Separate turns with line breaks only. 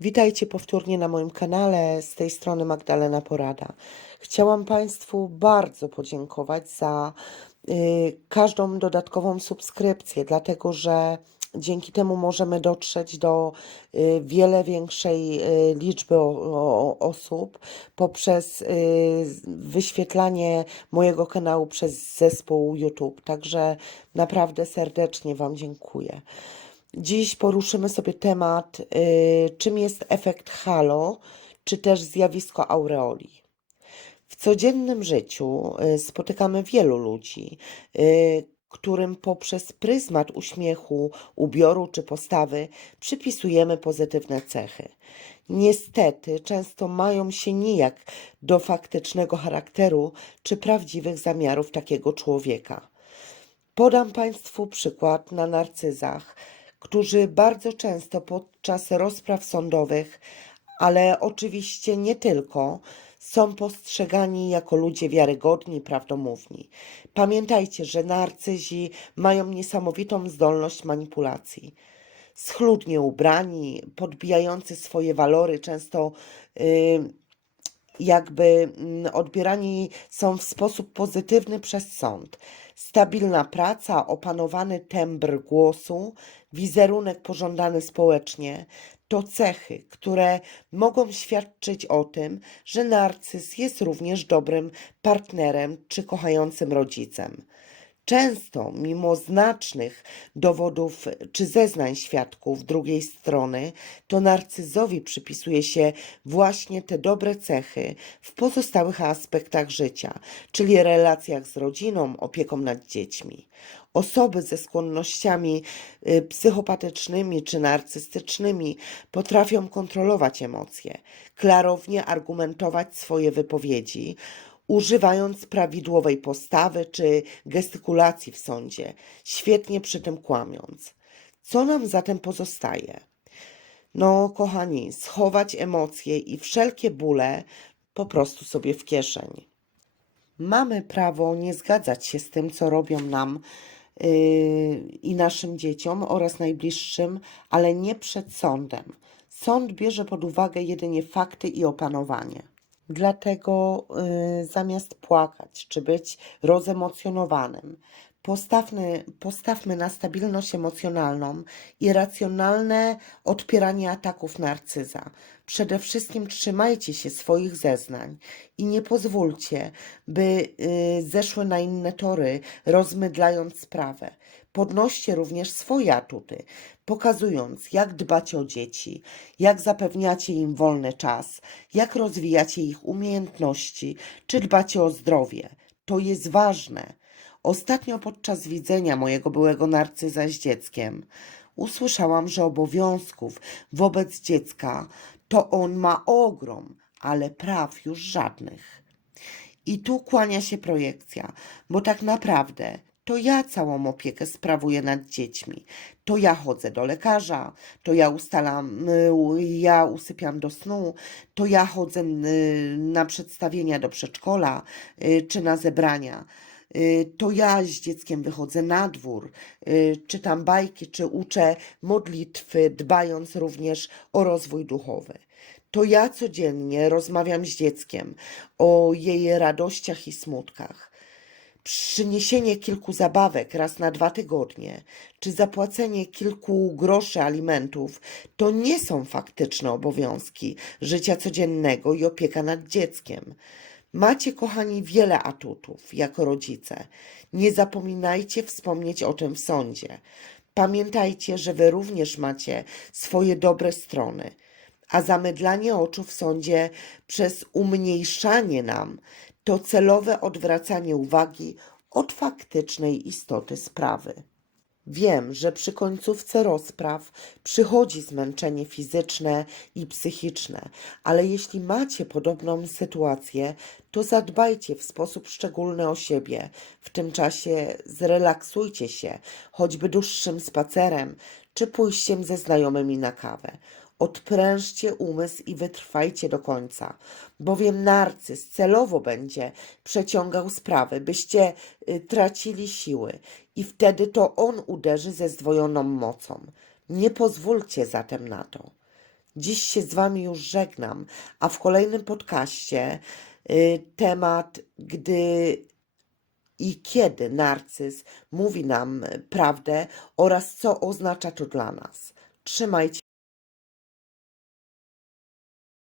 Witajcie powtórnie na moim kanale. Z tej strony Magdalena Porada. Chciałam Państwu bardzo podziękować za y, każdą dodatkową subskrypcję, dlatego że dzięki temu możemy dotrzeć do y, wiele większej y, liczby o, o, osób poprzez y, wyświetlanie mojego kanału przez zespół YouTube. Także naprawdę serdecznie Wam dziękuję. Dziś poruszymy sobie temat, y, czym jest efekt halo, czy też zjawisko aureoli. W codziennym życiu y, spotykamy wielu ludzi, y, którym poprzez pryzmat uśmiechu, ubioru czy postawy przypisujemy pozytywne cechy. Niestety, często mają się nijak do faktycznego charakteru czy prawdziwych zamiarów takiego człowieka. Podam Państwu przykład na narcyzach, którzy bardzo często podczas rozpraw sądowych, ale oczywiście nie tylko, są postrzegani jako ludzie wiarygodni, prawdomówni. Pamiętajcie, że narcyzi mają niesamowitą zdolność manipulacji. Schludnie ubrani, podbijający swoje walory, często yy, jakby mm, odbierani są w sposób pozytywny przez sąd. Stabilna praca, opanowany tembr głosu, wizerunek pożądany społecznie to cechy, które mogą świadczyć o tym, że narcyz jest również dobrym partnerem czy kochającym rodzicem. Często, mimo znacznych dowodów czy zeznań świadków drugiej strony, to narcyzowi przypisuje się właśnie te dobre cechy w pozostałych aspektach życia, czyli relacjach z rodziną, opieką nad dziećmi. Osoby ze skłonnościami y, psychopatycznymi czy narcystycznymi potrafią kontrolować emocje, klarownie argumentować swoje wypowiedzi, używając prawidłowej postawy czy gestykulacji w sądzie, świetnie przy tym kłamiąc. Co nam zatem pozostaje? No, kochani, schować emocje i wszelkie bóle po prostu sobie w kieszeń. Mamy prawo nie zgadzać się z tym, co robią nam yy, i naszym dzieciom oraz najbliższym, ale nie przed sądem. Sąd bierze pod uwagę jedynie fakty i opanowanie. Dlatego y, zamiast płakać czy być rozemocjonowanym, postawmy, postawmy na stabilność emocjonalną i racjonalne odpieranie ataków narcyza. Przede wszystkim trzymajcie się swoich zeznań i nie pozwólcie, by y, zeszły na inne tory, rozmydlając sprawę. Podnoście również swoje atuty, pokazując, jak dbacie o dzieci, jak zapewniacie im wolny czas, jak rozwijacie ich umiejętności, czy dbacie o zdrowie. To jest ważne. Ostatnio podczas widzenia mojego byłego narcyza z dzieckiem usłyszałam, że obowiązków wobec dziecka to on ma ogrom, ale praw już żadnych. I tu kłania się projekcja, bo tak naprawdę to ja całą opiekę sprawuję nad dziećmi. To ja chodzę do lekarza, to ja ustalam, y, ja usypiam do snu, to ja chodzę y, na przedstawienia do przedszkola y, czy na zebrania. To ja z dzieckiem wychodzę na dwór, czytam bajki, czy uczę modlitwy, dbając również o rozwój duchowy. To ja codziennie rozmawiam z dzieckiem o jej radościach i smutkach. Przyniesienie kilku zabawek raz na dwa tygodnie, czy zapłacenie kilku groszy alimentów to nie są faktyczne obowiązki życia codziennego i opieka nad dzieckiem. Macie, kochani, wiele atutów jako rodzice. Nie zapominajcie wspomnieć o tym w sądzie. Pamiętajcie, że wy również macie swoje dobre strony, a zamydlanie oczu w sądzie przez umniejszanie nam to celowe odwracanie uwagi od faktycznej istoty sprawy. Wiem, że przy końcówce rozpraw przychodzi zmęczenie fizyczne i psychiczne, ale jeśli macie podobną sytuację, to zadbajcie w sposób szczególny o siebie. W tym czasie zrelaksujcie się, choćby dłuższym spacerem czy pójściem ze znajomymi na kawę. Odprężcie umysł i wytrwajcie do końca, bowiem narcyz celowo będzie przeciągał sprawy, byście y, tracili siły i wtedy to on uderzy ze zdwojoną mocą. Nie pozwólcie zatem na to. Dziś się z Wami już żegnam, a w kolejnym podcaście y, temat, gdy i kiedy narcyz mówi nam prawdę oraz co oznacza to dla nas. Trzymajcie